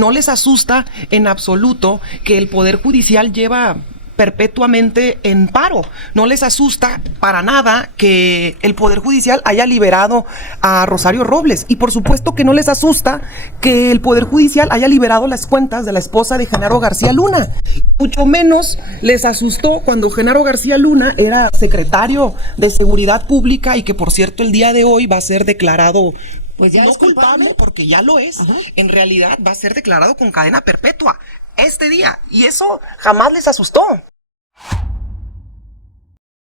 No les asusta en absoluto que el Poder Judicial lleva perpetuamente en paro. No les asusta para nada que el Poder Judicial haya liberado a Rosario Robles. Y por supuesto que no les asusta que el Poder Judicial haya liberado las cuentas de la esposa de Genaro García Luna. Mucho menos les asustó cuando Genaro García Luna era secretario de Seguridad Pública y que, por cierto, el día de hoy va a ser declarado pues ya no es culpable, porque ya lo es. Ajá. En realidad va a ser declarado con cadena perpetua este día. Y eso jamás les asustó.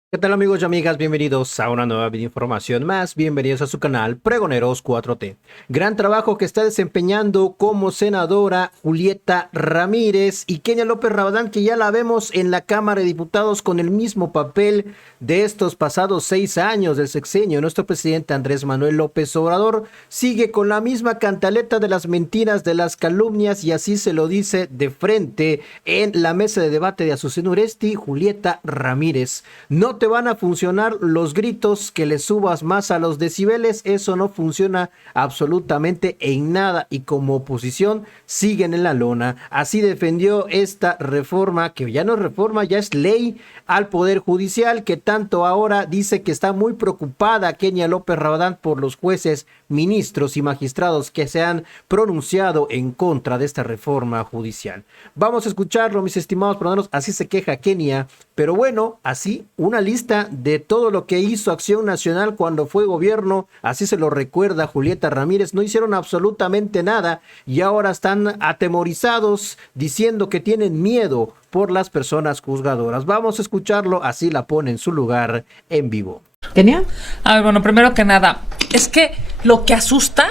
¿Qué tal, amigos y amigas? Bienvenidos a una nueva videoinformación más. Bienvenidos a su canal Pregoneros 4T. Gran trabajo que está desempeñando como senadora Julieta Ramírez y Kenia López Rabadán, que ya la vemos en la Cámara de Diputados con el mismo papel de estos pasados 6 años del sexenio. Nuestro presidente Andrés Manuel López Obrador sigue con la misma cantaleta de las mentiras, de las calumnias, y así se lo dice de frente en la mesa de debate de Azucena Uresti, Julieta Ramírez. No te van a funcionar los gritos, que le subas más a los decibeles, eso no funciona absolutamente en nada, y como oposición siguen en la lona. Así defendió esta reforma, que ya no es reforma, ya es ley al Poder Judicial, que tanto ahora dice que está muy preocupada Kenia López Rabadán por los jueces, ministros y magistrados que se han pronunciado en contra de esta reforma judicial. Vamos a escucharlo, mis estimados peruanos. Así se queja Kenia, pero bueno, así una lista de todo lo que hizo Acción Nacional cuando fue gobierno, así se lo recuerda Julieta Ramírez. No hicieron absolutamente nada y ahora están atemorizados, diciendo que tienen miedo por las personas juzgadoras. Vamos a escucharlo, así la pone en su lugar en vivo. ¿Kenia? A ver, bueno, primero que nada, es que lo que asusta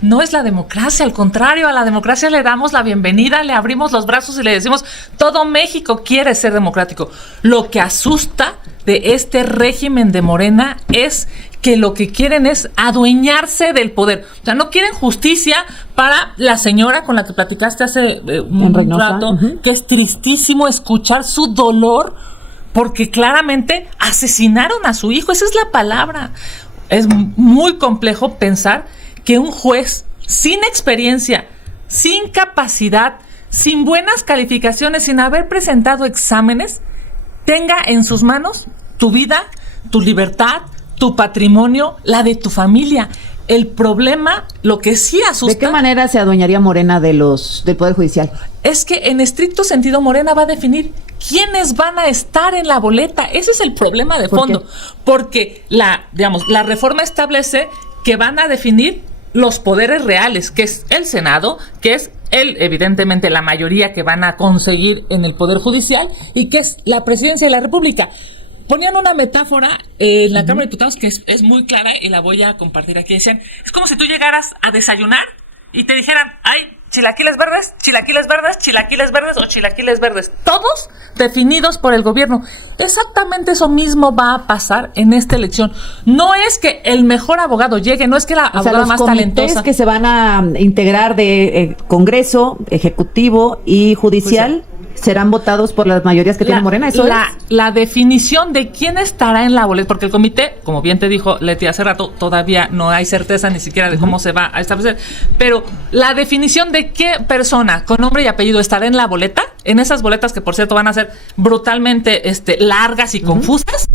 no es la democracia, al contrario, a la democracia le damos la bienvenida, le abrimos los brazos y le decimos, todo México quiere ser democrático. Lo que asusta de este régimen de Morena es que lo que quieren es adueñarse del poder. O sea, no quieren justicia para la señora con la que platicaste hace un rato, que es tristísimo escuchar su dolor, porque claramente asesinaron a su hijo. Esa es la palabra. Es muy complejo pensar que un juez sin experiencia, sin capacidad, sin buenas calificaciones, sin haber presentado exámenes, tenga en sus manos tu vida, tu libertad, tu patrimonio, la de tu familia. El problema, lo que sí asusta... ¿De qué manera se adueñaría Morena del Poder Judicial? Es que en estricto sentido Morena va a definir quiénes van a estar en la boleta. Ese es el problema de fondo. Porque la reforma establece que van a definir los poderes reales, que es el Senado, que es evidentemente la mayoría que van a conseguir en el Poder Judicial, y que es la Presidencia de la República. Ponían una metáfora en la Cámara de Diputados que es muy clara y la voy a compartir aquí. Decían, es como si tú llegaras a desayunar y te dijeran, hay chilaquiles verdes, chilaquiles verdes, chilaquiles verdes o chilaquiles verdes, todos definidos por el gobierno. Exactamente eso mismo va a pasar en esta elección. No es que el mejor abogado llegue, no es que la abogada más talentosa. Que se van a integrar de Congreso, Ejecutivo y Judicial serán votados por las mayorías que tiene Morena. ¿Eso la definición de quién estará en la boleta, porque el comité, como bien te dijo Leti hace rato, todavía no hay certeza ni siquiera de cómo se va a establecer, pero la definición de qué persona con nombre y apellido estará en la boleta, en esas boletas que por cierto van a ser brutalmente largas y confusas,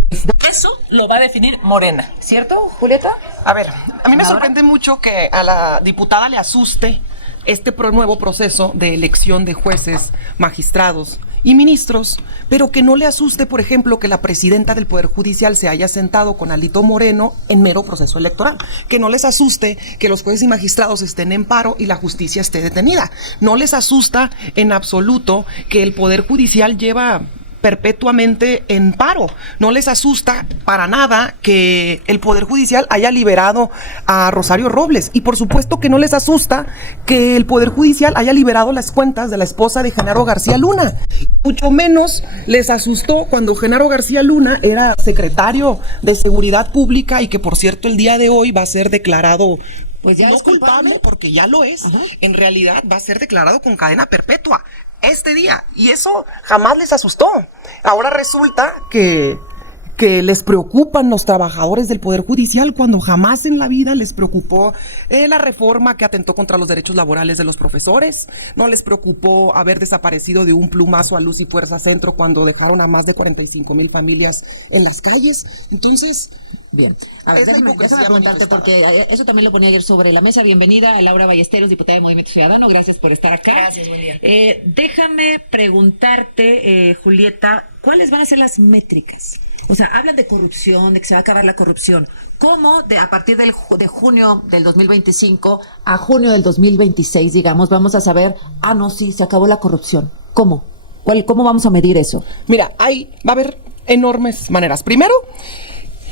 eso lo va a definir Morena, ¿cierto, Julieta? A ver, a mí me sorprende mucho que a la diputada le asuste este nuevo proceso de elección de jueces, magistrados y ministros, pero que no le asuste, por ejemplo, que la presidenta del Poder Judicial se haya sentado con Alito Moreno en mero proceso electoral. Que no les asuste que los jueces y magistrados estén en paro y la justicia esté detenida. No les asusta en absoluto que el Poder Judicial lleva perpetuamente en paro. No les asusta para nada que el Poder Judicial haya liberado a Rosario Robles. Y por supuesto que no les asusta que el Poder Judicial haya liberado las cuentas de la esposa de Genaro García Luna. Mucho menos les asustó cuando Genaro García Luna era secretario de Seguridad Pública y que, por cierto, el día de hoy va a ser declarado pues ya no es culpable, porque ya lo es. Ajá. En realidad va a ser declarado con cadena perpetua este día, y eso jamás les asustó. Ahora resulta que que les preocupan los trabajadores del Poder Judicial cuando jamás en la vida les preocupó la reforma que atentó contra los derechos laborales de los profesores, no les preocupó haber desaparecido de un plumazo a Luz y Fuerza Centro cuando dejaron a más de 45,000 familias en las calles. Entonces, bien, a ver, déjame preguntarte porque eso también lo ponía ayer sobre la mesa. Bienvenida a Laura Ballesteros, diputada de Movimiento Ciudadano, gracias por estar acá. Gracias, buen día. Déjame preguntarte, Julieta, ¿cuáles van a ser las métricas? O sea, hablan de corrupción, de que se va a acabar la corrupción. ¿Cómo a partir de junio del 2025 a junio del 2026, digamos, vamos a saber, no, sí, se acabó la corrupción? ¿Cómo? ¿Cómo vamos a medir eso? mira, va a haber enormes maneras. Primero,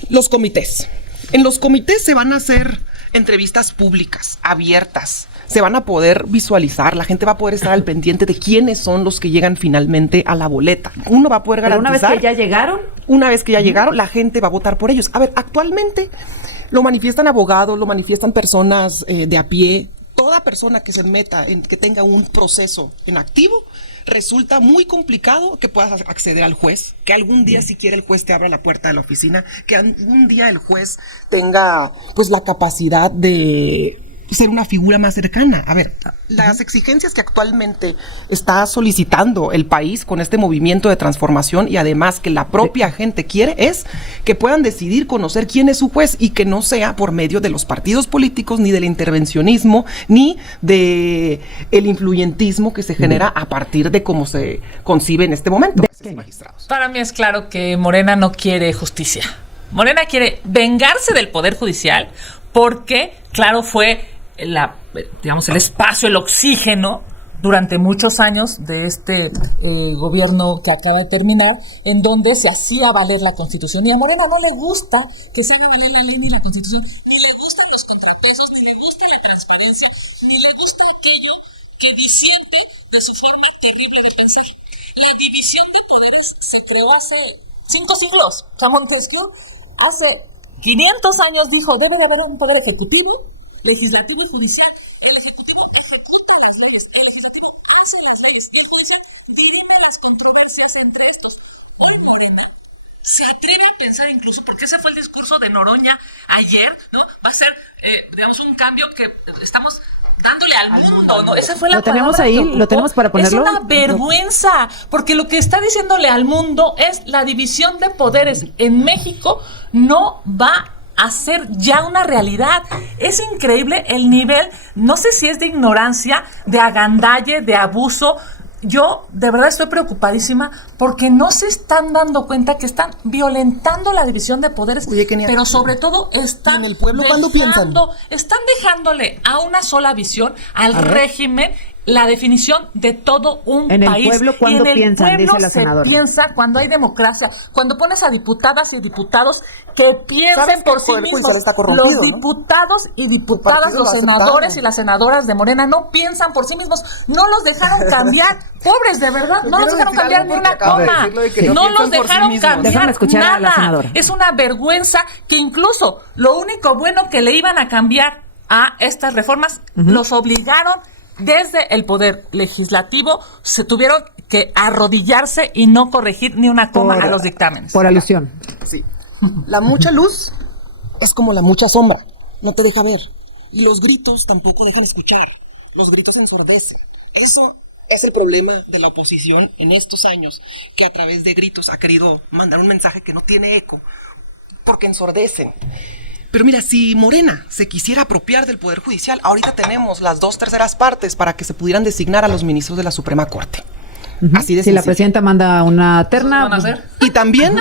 los comités. En los comités se van a hacer entrevistas públicas, abiertas. Se van a poder visualizar, la gente va a poder estar al pendiente de quiénes son los que llegan finalmente a la boleta. Uno va a poder garantizar. ¿Pero una vez que ya llegaron? Una vez que ya llegaron, la gente va a votar por ellos. A ver, actualmente lo manifiestan abogados, lo manifiestan personas de a pie. Toda persona que se meta, que tenga un proceso en activo, resulta muy complicado que puedas acceder al juez, que algún día siquiera el juez te abra la puerta de la oficina, que algún día el juez tenga pues la capacidad de ser una figura más cercana. A ver, las exigencias que actualmente está solicitando el país con este movimiento de transformación y además que la propia gente quiere es que puedan decidir conocer quién es su juez y que no sea por medio de los partidos políticos, ni del intervencionismo, ni de el influyentismo que se genera a partir de cómo se concibe en este momento. Magistrados. Para mí es claro que Morena no quiere justicia. Morena quiere vengarse del Poder Judicial porque, claro, fue el espacio, el oxígeno durante muchos años de este gobierno que acaba de terminar, en donde se hacía valer la Constitución. Y a Morena no le gusta que se haga valer la ley ni la Constitución, ni le gustan los contrapesos, ni le gusta la transparencia, ni le gusta aquello que disiente de su forma terrible de pensar. La división de poderes se creó hace 5 siglos. O sea, Montesquieu hace 500 años dijo, debe de haber un poder ejecutivo, legislativo y judicial. El ejecutivo ejecuta las leyes, el legislativo hace las leyes y el judicial dirime las controversias entre estos. Hoy Morena se atreve a pensar incluso, porque ese fue el discurso de Noroña ayer, ¿no? Va a ser, un cambio que estamos dándole al mundo, ¿no? Esa fue la palabra. ¿Lo tenemos ahí? ¿Lo tenemos para ponerlo? Es una vergüenza, porque lo que está diciéndole al mundo es la división de poderes en México no va a ser ya una realidad. Es increíble el nivel, no sé si es de ignorancia, de agandalle, de abuso. Yo de verdad estoy preocupadísima porque no se están dando cuenta que están violentando la división de poderes. Oye, Kenia, pero sobre todo están ¿en el pueblo cuándo piensan? Están dejándole a una sola visión, al régimen, la definición de todo un en país. ¿En el pueblo cuándo piensan? Dice la senadora. Se piensa cuando hay democracia, cuando pones a diputadas y diputados que piensen por sí mismos. Los diputados y diputadas, los senadores y las senadoras de Morena no piensan por sí mismos. No los dejaron cambiar. Pobres, de verdad, no los dejaron cambiar ni una coma. No los dejaron cambiar nada. Es una vergüenza que incluso lo único bueno que le iban a cambiar a estas reformas, los obligaron desde el poder legislativo, se tuvieron que arrodillarse y no corregir ni una coma a los dictámenes. Por alusión. Sí. La mucha luz es como la mucha sombra, no te deja ver. Y los gritos tampoco dejan escuchar. Los gritos ensordecen. Eso es el problema de la oposición en estos años, que a través de gritos ha querido mandar un mensaje que no tiene eco, porque ensordecen. Pero mira, si Morena se quisiera apropiar del Poder Judicial, ahorita tenemos las 2/3 partes para que se pudieran designar a los ministros de la Suprema Corte. Así de si la sencillo. presidenta manda una terna. ¿Van a hacer? Y también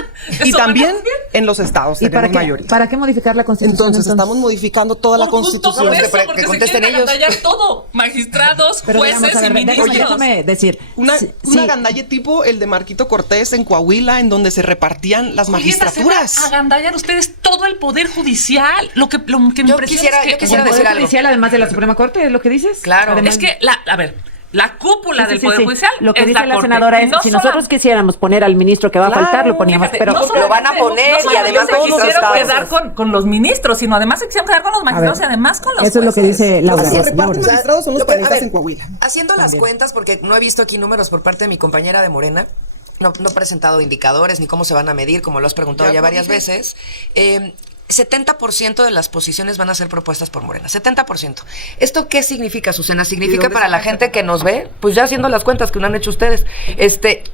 en los estados ¿Y tenemos mayoría. para qué modificar la Constitución? Entonces estamos modificando toda la Constitución. Por eso, porque que se contesten quieren ellos. agandallar todo. Magistrados, Pero jueces vamos a ver, y ministros. déjame decir. Una sí, agandalle tipo el de Marquito Cortés en Coahuila, en donde se repartían las magistraturas. Se van a agandallar ustedes todo el Poder Judicial. Lo que me impresiona yo quisiera ¿El decir Poder algo. Judicial, además de la Suprema Corte, es lo que dices? Claro. Además, es que, la cúpula del Poder Judicial Lo que es dice la Corte. senadora es, No si sola- nosotros quisiéramos poner al ministro que va a faltar, lo poníamos. Fíjate, Pero no lo van a solamente- poner no y solamente además se todos los quisieron estados. quedar con los ministros, sino además se quisieron quedar con los magistrados y además con los eso es lo que jueces. dice Laura. Los que reparten magistrados son los Lo que- a panistas ver, en Coahuila. Haciendo las cuentas, porque no he visto aquí números por parte de mi compañera de Morena, no he presentado indicadores ni cómo se van a medir, como lo has preguntado ya varias veces. 70% de las posiciones van a ser propuestas por Morena, 70%. ¿Esto qué significa, Susana? Significa para la gente que nos ve, pues ya haciendo las cuentas que no han hecho ustedes,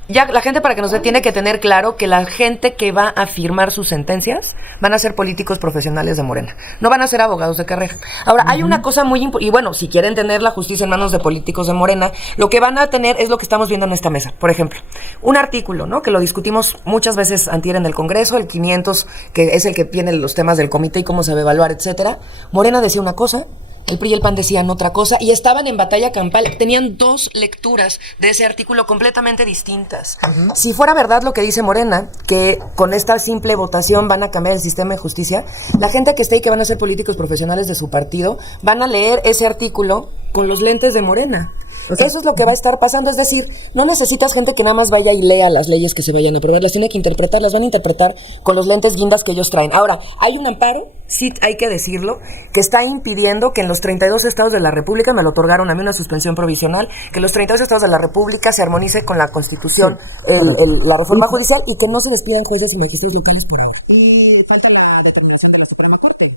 ya la gente para que nos ve tiene que tener claro que la gente que va a firmar sus sentencias van a ser políticos profesionales de Morena, no van a ser abogados de carrera. Ahora, hay una cosa muy importante, y bueno, si quieren tener la justicia en manos de políticos de Morena, lo que van a tener es lo que estamos viendo en esta mesa. Por ejemplo, un artículo, ¿no?, que lo discutimos muchas veces antier en el Congreso, el 500, que es el que tiene los temas del comité y cómo se va a evaluar, etcétera. Morena decía una cosa, el PRI y el PAN decían otra cosa, y estaban en batalla campal. Tenían dos lecturas de ese artículo completamente distintas. Si fuera verdad lo que dice Morena, que con esta simple votación van a cambiar el sistema de justicia, la gente que esté y que van a ser políticos profesionales de su partido van a leer ese artículo con los lentes de Morena. O sea, eso es lo que va a estar pasando, es decir, no necesitas gente que nada más vaya y lea las leyes que se vayan a aprobar, las tiene que interpretar, las van a interpretar con los lentes guindas que ellos traen. Ahora, hay un amparo, sí hay que decirlo, que está impidiendo que en los 32 estados de la República, me lo otorgaron a mí una suspensión provisional, que los 32 estados de la República se armonice con la Constitución, la reforma judicial, y que no se despidan jueces y magistrados locales por ahora. Y falta la determinación de la Suprema Corte.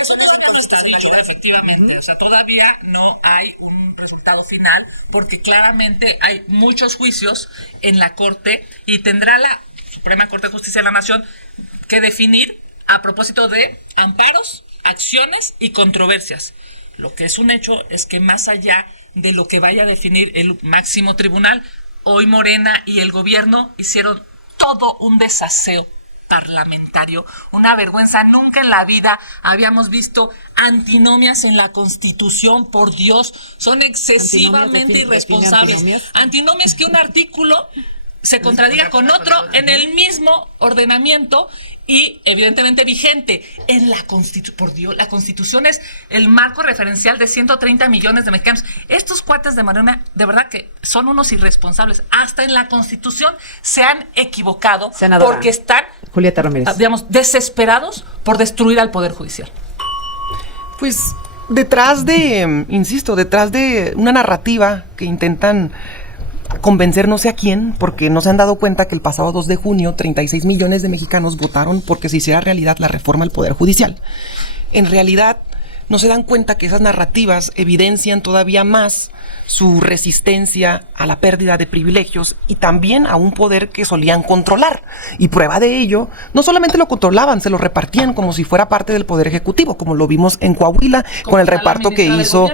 Eso no está dicho, efectivamente. O sea, todavía no hay un resultado final porque claramente hay muchos juicios en la Corte y tendrá la Suprema Corte de Justicia de la Nación que definir a propósito de amparos, acciones y controversias. Lo que es un hecho es que más allá de lo que vaya a definir el máximo tribunal, hoy Morena y el gobierno hicieron todo un desaseo parlamentario, una vergüenza. Nunca en la vida habíamos visto antinomias en la Constitución, por Dios, son excesivamente irresponsables. Antinomias que un artículo se contradiga con otro en el mismo ordenamiento y evidentemente vigente en la Constitución. Por Dios, la Constitución es el marco referencial de 130 millones de mexicanos. Estos cuates de Morena, de verdad que son unos irresponsables. Hasta en la Constitución se han equivocado, Senadora porque están, Julieta Ramírez, digamos, desesperados por destruir al Poder Judicial. Pues detrás de, insisto, detrás de una narrativa que intentan convencer no sé a quién, porque no se han dado cuenta que el pasado 2 de junio 36 millones de mexicanos votaron porque se hiciera realidad la reforma al Poder Judicial. En realidad no se dan cuenta que esas narrativas evidencian todavía más su resistencia a la pérdida de privilegios y también a un poder que solían controlar. Y prueba de ello, no solamente lo controlaban, se lo repartían como si fuera parte del Poder Ejecutivo, como lo vimos en Coahuila con el reparto que hizo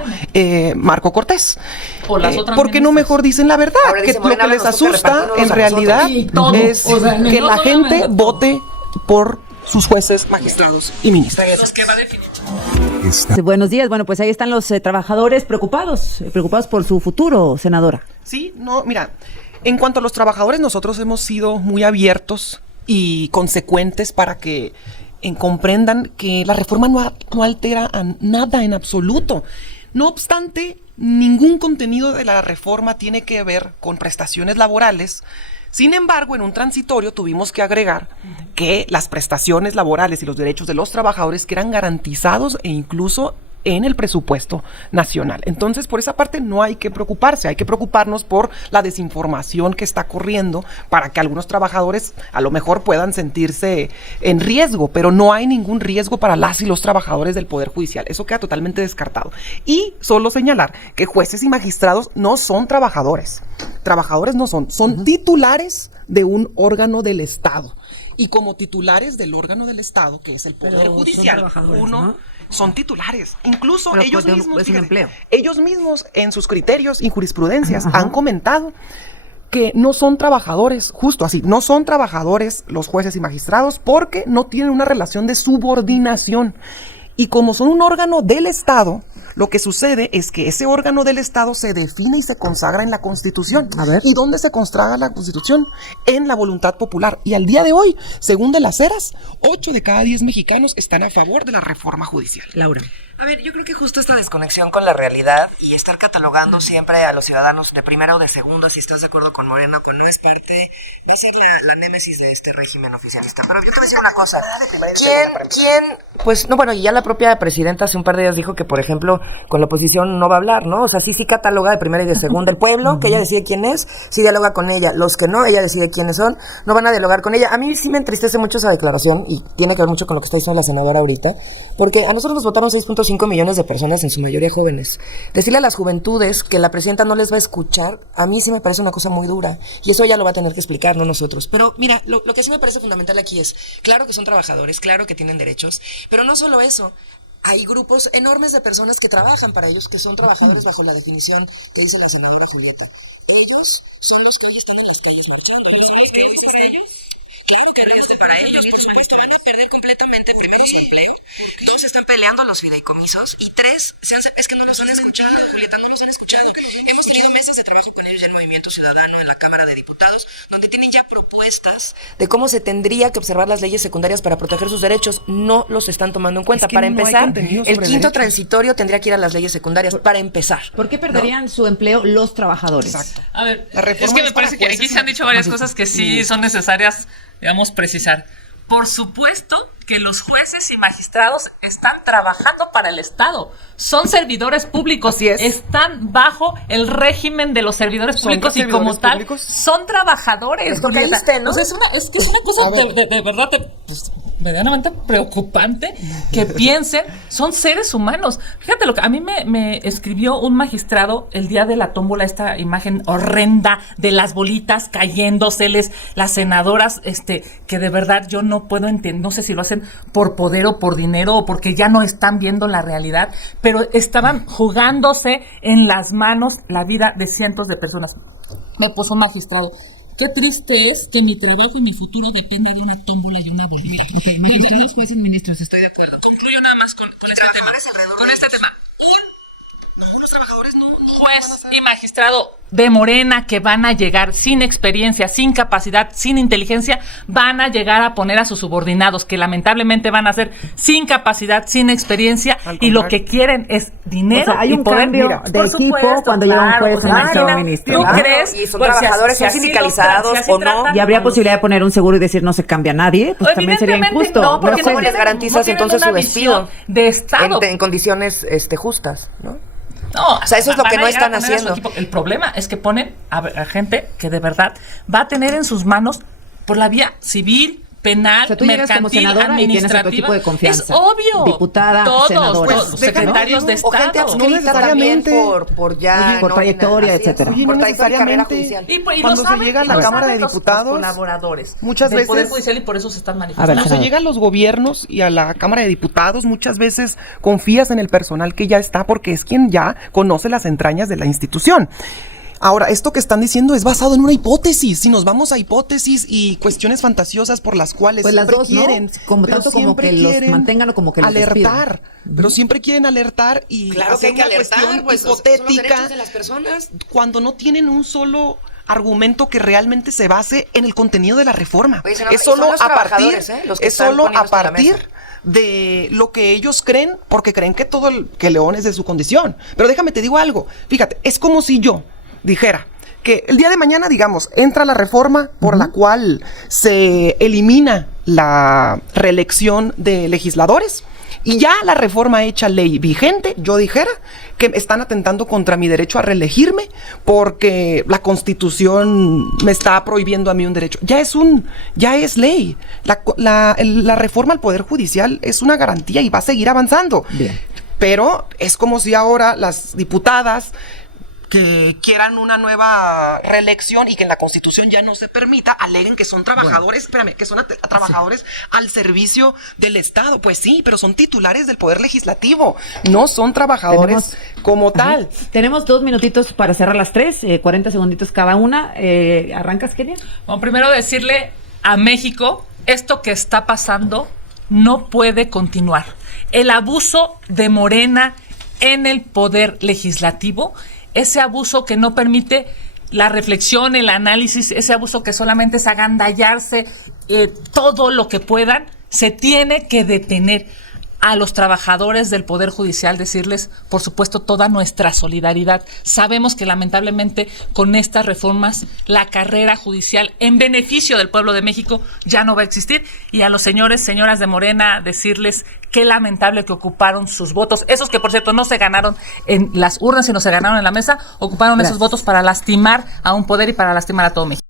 Marco Cortés. ¿Por qué no mejor dicen la verdad? Ahora Que dice, lo que les asusta en realidad es que la gente vote por sus jueces, magistrados y ministros. ¿Qué va a definir? Sí, buenos días. Bueno, pues ahí están los trabajadores preocupados por su futuro, senadora. Sí, no, mira, en cuanto a los trabajadores, nosotros hemos sido muy abiertos y consecuentes para que comprendan que la reforma no altera a nada en absoluto. No obstante, ningún contenido de la reforma tiene que ver con prestaciones laborales. Sin embargo, en un transitorio tuvimos que agregar que las prestaciones laborales y los derechos de los trabajadores quedan garantizados e incluso en el presupuesto nacional. Entonces, por esa parte no hay que preocuparse, hay que preocuparnos por la desinformación que está corriendo para que algunos trabajadores a lo mejor puedan sentirse en riesgo, pero no hay ningún riesgo para las y los trabajadores del Poder Judicial. Eso queda totalmente descartado. Y solo señalar que jueces y magistrados no son trabajadores. Trabajadores no son titulares de un órgano del Estado. Y como titulares del órgano del Estado, que es el Poder Judicial, son titulares. Incluso pero ellos mismos, fíjate, ellos mismos en sus criterios y jurisprudencias han comentado que no son trabajadores, justo así, no son trabajadores los jueces y magistrados porque no tienen una relación de subordinación. Y como son un órgano del Estado, lo que sucede es que ese órgano del Estado se define y se consagra en la Constitución. A ver. ¿Y dónde se consagra la Constitución? En la voluntad popular. Y al día de hoy, según de las Heras, 8 de cada 10 mexicanos están a favor de la reforma judicial. Laura. A ver, yo creo que justo esta desconexión con la realidad y estar catalogando siempre a los ciudadanos de primera o de segunda, si estás de acuerdo con Morena o con no, es parte, va a ser la némesis de este régimen oficialista. Pero yo te voy a decir una cosa. ¿Quién? Pues, no, bueno, y ya la propia presidenta hace un par de días dijo que, por ejemplo, con la oposición no va a hablar, ¿no? O sea, sí cataloga de primera y de segunda el pueblo, que ella decide quién es, sí dialoga con ella. Los que no, ella decide quiénes son, no van a dialogar con ella. A mí sí me entristece mucho esa declaración y tiene que ver mucho con lo que está diciendo la senadora ahorita, porque a nosotros nos votaron 6.5 millones de personas, en su mayoría jóvenes. Decirle a las juventudes que la presidenta no les va a escuchar, a mí sí me parece una cosa muy dura. Y eso ella lo va a tener que explicar, no nosotros. Pero mira, lo que sí me parece fundamental aquí es, claro que son trabajadores, claro que tienen derechos, pero no solo eso. Hay grupos enormes de personas que trabajan para ellos, que son trabajadores bajo la definición que dice la senadora Julieta. Ellos son los que hoy están en las calles marchando. Ellos son los que dicen ellos. Claro que es para ellos, por supuesto, van a perder completamente, primero, su empleo, dos, están peleando los fideicomisos, y tres, es que no los han escuchado, Julieta, no los han escuchado. Hemos tenido mesas de trabajo con ellos ya en Movimiento Ciudadano, en la Cámara de Diputados, donde tienen ya propuestas de cómo se tendría que observar las leyes secundarias para proteger sus derechos. No los están tomando en cuenta. Es que para no hay empezar, contenido el sobre quinto derechos. transitorio tendría que ir a las leyes secundarias, para empezar. ¿Por qué perderían su empleo los trabajadores? Exacto. A ver, La reforma es que me es para parece que aquí jueces se han dicho varias y cosas que sí son necesarias, digamos, precisar. Por supuesto que los jueces y magistrados están trabajando para el Estado. Son servidores públicos. Así es. Están bajo el régimen de los servidores ¿Son públicos y servidores como tal públicos? son trabajadores. Esto Julieta. caíste, ¿no? O sea, es que es una cosa de verdad pues, medianamente preocupante que piensen, son seres humanos. Fíjate lo que a mí me escribió un magistrado el día de la tómbola, esta imagen horrenda de las bolitas cayéndoseles, las senadoras, que de verdad yo no puedo entender, no sé si lo hacen por poder o por dinero o porque ya no están viendo la realidad, pero estaban jugándose en las manos la vida de cientos de personas. Me puso un magistrado. Qué triste es que mi trabajo y mi futuro dependa de una tómbola y una bolita. Okay, magistrados, jueces y ministros, estoy de acuerdo. Concluyo nada más con este tema. Con este tema. Los trabajadores no Juez y magistrado de Morena que van a llegar sin experiencia, sin capacidad, sin inteligencia, van a llegar a poner a sus subordinados, que lamentablemente van a ser sin capacidad, sin experiencia, y lo que quieren es dinero. O sea, hay y un poder. cambio Mira, de por equipo supuesto, cuando llega un juez, o sea, un magistrado, imagina, un ministro, ¿tú ¿no? crees? Y son Pues, trabajadores, son así lo sindicalizados así o no. tratan Y habría a los- posibilidad de poner un seguro y decir no se cambia a nadie, pues también sería Evidentemente injusto. no, porque ¿Cómo no les tienen- garantizas no tienen entonces una su despido? visión de Estado. En condiciones justas, ¿no? No, O sea, eso es lo van que a no llegar a están poner a su haciendo. equipo. El problema es que ponen a gente que de verdad va a tener en sus manos por la vía civil, penal, O sea, tú llegas como mercantil, senadora y tienes a tu administrativa. equipo de confianza. Es obvio. Diputada, todos, senadora. los Pues, secretarios de O gente Estado. adscrita No también necesariamente. por ya Oye, por nómina, trayectoria, así es. etcétera. Oye, Por no trayectoria y carrera necesariamente. judicial. Y Cuando lo se llega a la lo Cámara de saben Diputados, los colaboradores muchas del Poder veces- Judicial, y por eso se están A ver, manifestando. Cuando se llega a los gobiernos y a la Cámara de Diputados, muchas veces confías en el personal que ya está porque es quien ya conoce las entrañas de la institución. Ahora, esto que están diciendo es basado en una hipótesis. Si nos vamos a hipótesis y cuestiones fantasiosas por las cuales Pues las siempre dos, ¿no? quieren, Como pero tanto como siempre que los quieren mantengan o como que los alertar, pero siempre quieren alertar y Claro que hacer hay que una alertar, cuestión pues, son los derechos hipotética de las personas. cuando no tienen un solo argumento que realmente se base en el contenido de la reforma. Oye, senadora, Es y son solo los a partir, trabajadores, los que es están solo poniendo a esto en la partir mesa. de lo que ellos creen, porque creen que que León es de su condición. Pero déjame te digo algo. Fíjate, es como si yo dijera que el día de mañana, digamos, entra la reforma por la cual se elimina la reelección de legisladores. Y ya la reforma hecha ley vigente, yo dijera que están atentando contra mi derecho a reelegirme porque la Constitución me está prohibiendo a mí un derecho. Ya es ley. La reforma al Poder Judicial es una garantía y va a seguir avanzando. Bien. Pero es como si ahora las diputadas que quieran una nueva reelección y que en la Constitución ya no se permita, aleguen que son trabajadores, que son trabajadores al servicio del Estado. Pues sí, pero son titulares del Poder Legislativo, no son trabajadores como tal. Tenemos 2 minutitos para cerrar las 3, 40 segunditos cada una. ¿Arrancas, Kenia? Bueno, primero decirle a México, esto que está pasando no puede continuar. El abuso de Morena en el poder legislativo, ese abuso que no permite la reflexión, el análisis, ese abuso que solamente es agandallarse todo lo que puedan, se tiene que detener. a los trabajadores del Poder Judicial, decirles, por supuesto, toda nuestra solidaridad. Sabemos que lamentablemente con estas reformas la carrera judicial en beneficio del pueblo de México ya no va a existir. Y a los señores, señoras de Morena, decirles qué lamentable que ocuparon sus votos. Esos que, por cierto, no se ganaron en las urnas, sino se ganaron en la mesa, ocuparon esos votos para lastimar a un poder y para lastimar a todo México.